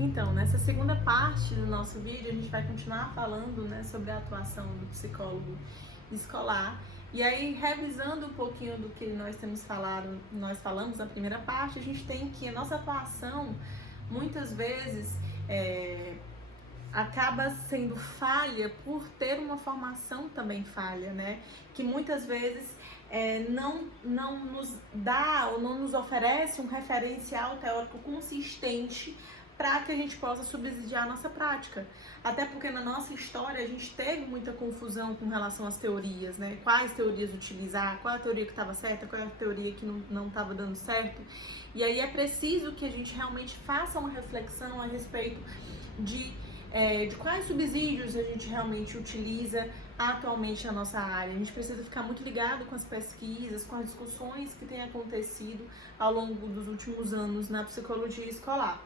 Então, nessa segunda parte do nosso vídeo, a gente vai continuar falando, né, sobre a atuação do psicólogo escolar. E aí, revisando um pouquinho do que nós falamos na primeira parte, a gente tem que a nossa atuação, muitas vezes, acaba sendo falha por ter uma formação também falha, né? Que muitas vezes não nos dá ou não nos oferece um referencial teórico consistente para que a gente possa subsidiar a nossa prática. Até porque na nossa história a gente teve muita confusão com relação às teorias, né? Quais teorias utilizar, qual a teoria que estava certa, qual a teoria que não estava dando certo. E aí é preciso que a gente realmente faça uma reflexão a respeito de quais subsídios a gente realmente utiliza atualmente na nossa área. A gente precisa ficar muito ligado com as pesquisas, com as discussões que têm acontecido ao longo dos últimos anos na psicologia escolar.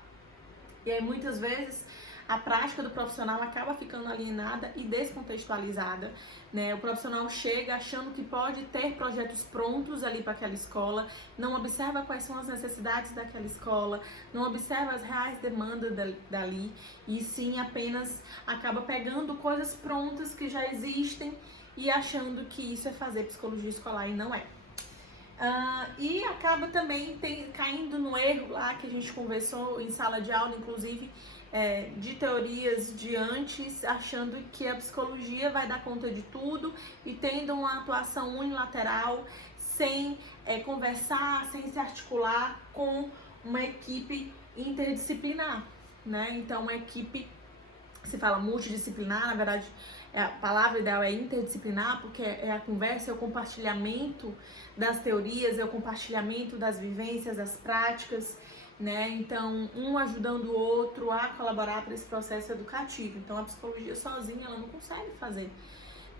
E aí muitas vezes a prática do profissional acaba ficando alienada e descontextualizada, né? O profissional chega achando que pode ter projetos prontos ali para aquela escola, não observa quais são as necessidades daquela escola, não observa as reais demandas dali, e sim apenas acaba pegando coisas prontas que já existem e achando que isso é fazer psicologia escolar, e não é. E acaba também caindo no erro lá que a gente conversou em sala de aula, inclusive, de teorias de antes, achando que a psicologia vai dar conta de tudo e tendo uma atuação unilateral, sem conversar, sem se articular com uma equipe interdisciplinar, né? Então, uma equipe, se fala multidisciplinar, na verdade, a palavra ideal é interdisciplinar, porque é a conversa, é o compartilhamento das teorias, é o compartilhamento das vivências, das práticas, né? Então, um ajudando o outro a colaborar para esse processo educativo. Então, a psicologia sozinha, ela não consegue fazer,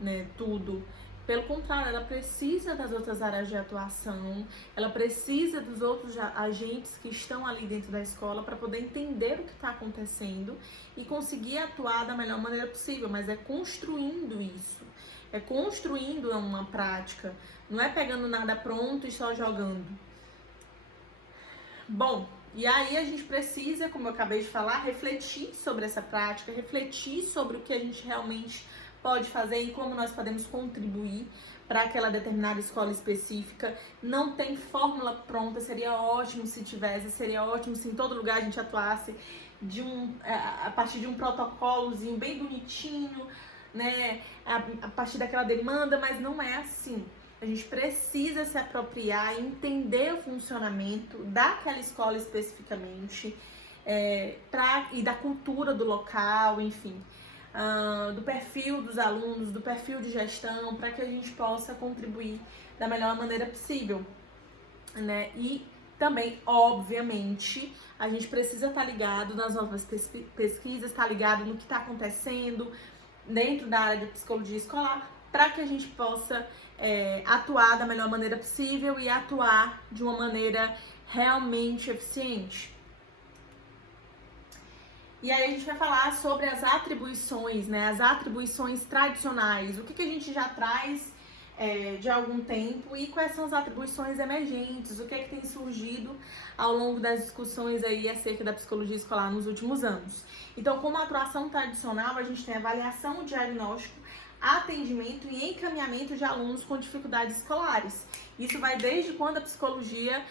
né, tudo. Pelo contrário, ela precisa das outras áreas de atuação, ela precisa dos outros agentes que estão ali dentro da escola para poder entender o que está acontecendo e conseguir atuar da melhor maneira possível, mas é construindo isso, é construindo uma prática, não é pegando nada pronto e só jogando. Bom, e aí a gente precisa, como eu acabei de falar, refletir sobre essa prática, refletir sobre o que a gente realmente pode fazer e como nós podemos contribuir para aquela determinada escola específica. Não tem fórmula pronta, seria ótimo se tivesse, seria ótimo se em todo lugar a gente atuasse a partir de um protocolozinho bem bonitinho, né, a partir daquela demanda, mas não é assim. A gente precisa se apropriar e entender o funcionamento daquela escola especificamente, e da cultura do local, enfim. Do perfil dos alunos, do perfil de gestão, para que a gente possa contribuir da melhor maneira possível, né? E também, obviamente, a gente precisa estar ligado nas novas pesquisas, estar ligado no que está acontecendo dentro da área de psicologia escolar, para que a gente possa atuar da melhor maneira possível e atuar de uma maneira realmente eficiente. E aí a gente vai falar sobre as atribuições, né? As atribuições tradicionais, o que a gente já traz de algum tempo e quais são as atribuições emergentes, o que tem surgido ao longo das discussões aí acerca da psicologia escolar nos últimos anos. Então, como atuação tradicional, a gente tem avaliação, diagnóstico, atendimento e encaminhamento de alunos com dificuldades escolares. Isso vai desde quando a psicologia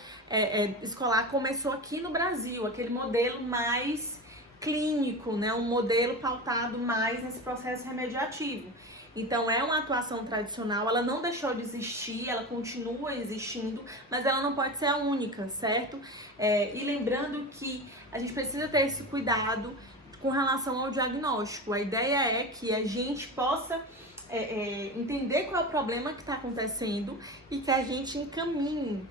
escolar começou aqui no Brasil, aquele modelo mais clínico, né? Um modelo pautado mais nesse processo remediativo. Então, é uma atuação tradicional, ela não deixou de existir, ela continua existindo, mas ela não pode ser a única, certo? E lembrando que a gente precisa ter esse cuidado com relação ao diagnóstico. A ideia é que a gente possa entender qual é o problema que está acontecendo e que a gente encaminhe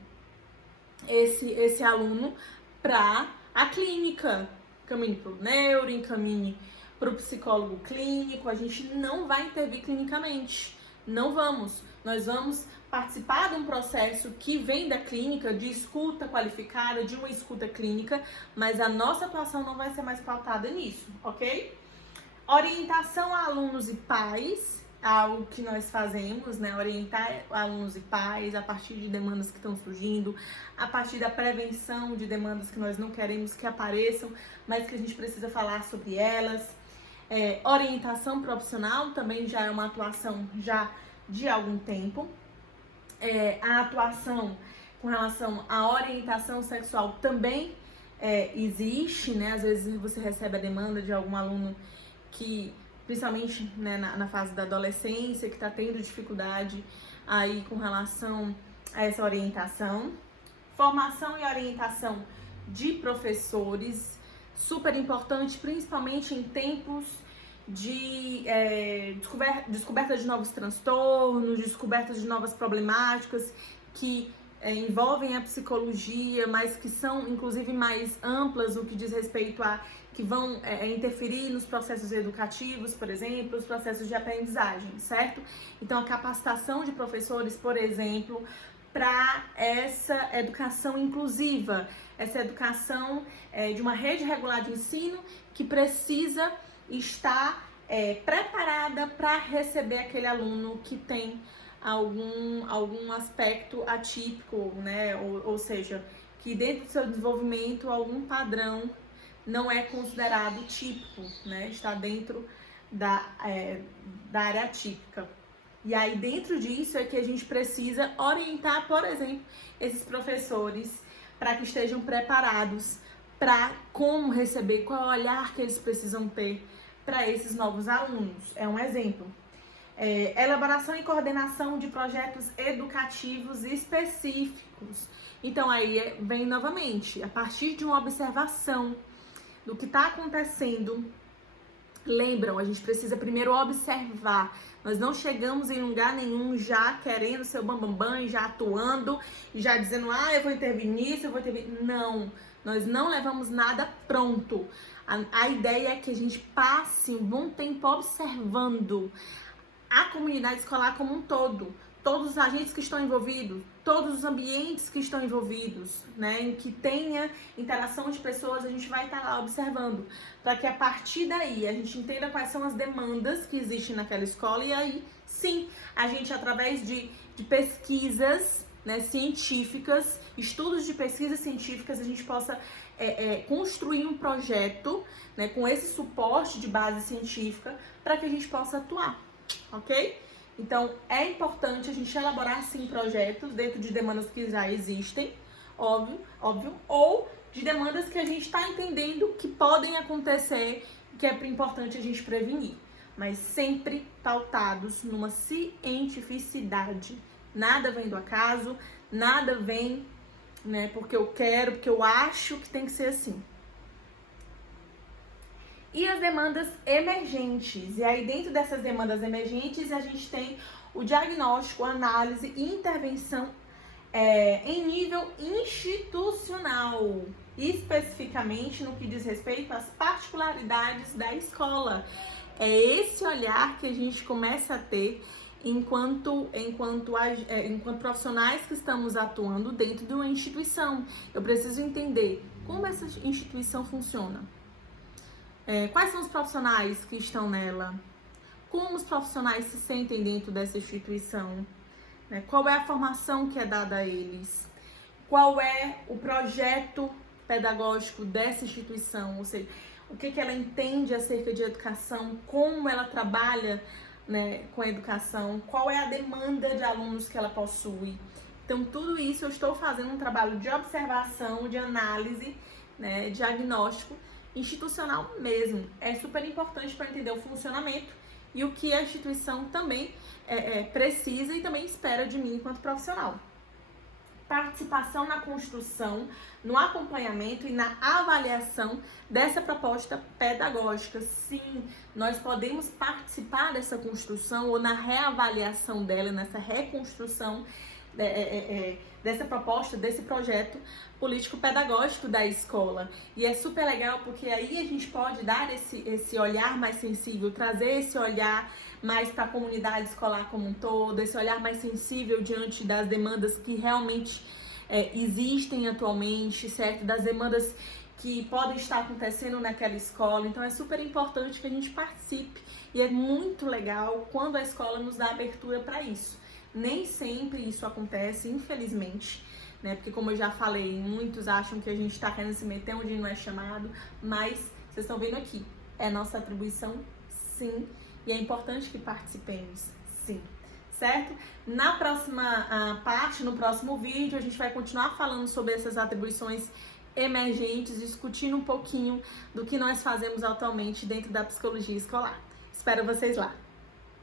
esse aluno para a clínica, encaminhe para o neuro, encaminhe para o psicólogo clínico. A gente não vai intervir clinicamente, não vamos. Nós vamos participar de um processo que vem da clínica, de escuta qualificada, de uma escuta clínica, mas a nossa atuação não vai ser mais pautada nisso, ok? Orientação a alunos e pais algo que nós fazemos, né? Orientar alunos e pais a partir de demandas que estão surgindo, a partir da prevenção de demandas que nós não queremos que apareçam, mas que a gente precisa falar sobre elas. Orientação profissional também já é uma atuação já de algum tempo. A atuação com relação à orientação sexual também existe, né? Às vezes você recebe a demanda de algum aluno que, principalmente, né, na fase da adolescência, que está tendo dificuldade aí com relação a essa orientação. Formação e orientação de professores, super importante, principalmente em tempos de descoberta de novos transtornos, descoberta de novas problemáticas que envolvem a psicologia, mas que são inclusive mais amplas no que diz respeito a que vão interferir nos processos educativos, por exemplo, os processos de aprendizagem, certo? Então, a capacitação de professores, por exemplo, para essa educação inclusiva, essa educação de uma rede regular de ensino que precisa estar preparada para receber aquele aluno que tem algum aspecto atípico, né? Ou seja, que dentro do seu desenvolvimento algum padrão não é considerado típico, né? Está dentro da área atípica. E aí, dentro disso é que a gente precisa orientar, por exemplo, esses professores para que estejam preparados para como receber, qual olhar que eles precisam ter para esses novos alunos. É um exemplo. Elaboração e coordenação de projetos educativos específicos. Então, aí vem novamente, a partir de uma observação do que está acontecendo. Lembram, a gente precisa primeiro observar. Nós não chegamos em lugar nenhum já querendo ser o bambambam, já atuando, e já dizendo, eu vou intervir nisso, eu vou intervir. Não, nós não levamos nada pronto. A ideia é que a gente passe um bom tempo observando a comunidade escolar como um todo, todos os agentes que estão envolvidos, todos os ambientes que estão envolvidos, né, em que tenha interação de pessoas, a gente vai estar lá observando, para que a partir daí a gente entenda quais são as demandas que existem naquela escola e aí, sim, a gente através de pesquisas, né, científicas, estudos de pesquisas científicas, a gente possa construir um projeto, né, com esse suporte de base científica para que a gente possa atuar, ok? Então, é importante a gente elaborar, sim, projetos dentro de demandas que já existem, óbvio, ou de demandas que a gente está entendendo que podem acontecer, que é importante a gente prevenir, mas sempre pautados numa cientificidade. Nada vem do acaso, nada vem, né, porque eu quero, porque eu acho que tem que ser assim. E as demandas emergentes. E aí, dentro dessas demandas emergentes, a gente tem o diagnóstico, análise e intervenção em nível institucional, especificamente no que diz respeito às particularidades da escola. É esse olhar que a gente começa a ter enquanto profissionais que estamos atuando dentro de uma instituição. Eu preciso entender como essa instituição funciona. Quais são os profissionais que estão nela? Como os profissionais se sentem dentro dessa instituição? Qual é a formação que é dada a eles? Qual é o projeto pedagógico dessa instituição? Ou seja, o que ela entende acerca de educação? Como ela trabalha, né, com a educação? Qual é a demanda de alunos que ela possui? Então, tudo isso eu estou fazendo um trabalho de observação, de análise, né, diagnóstico, institucional mesmo. É super importante para entender o funcionamento e o que a instituição também precisa e também espera de mim enquanto profissional. Participação na construção, no acompanhamento e na avaliação dessa proposta pedagógica. Sim, nós podemos participar dessa construção ou na reavaliação dela, nessa reconstrução dessa proposta, desse projeto político-pedagógico da escola. E é super legal porque aí a gente pode dar esse olhar mais sensível, trazer esse olhar mais para a comunidade escolar como um todo, esse olhar mais sensível diante das demandas que realmente existem atualmente, certo? Das demandas que podem estar acontecendo naquela escola. Então é super importante que a gente participe e é muito legal quando a escola nos dá abertura para isso. Nem sempre isso acontece, infelizmente, né? Porque como eu já falei, muitos acham que a gente está querendo se meter onde não é chamado, mas vocês estão vendo aqui, é nossa atribuição, sim, e é importante que participemos, sim. Certo? Na próxima parte, no próximo vídeo, a gente vai continuar falando sobre essas atribuições emergentes, discutindo um pouquinho do que nós fazemos atualmente dentro da psicologia escolar. Espero vocês lá!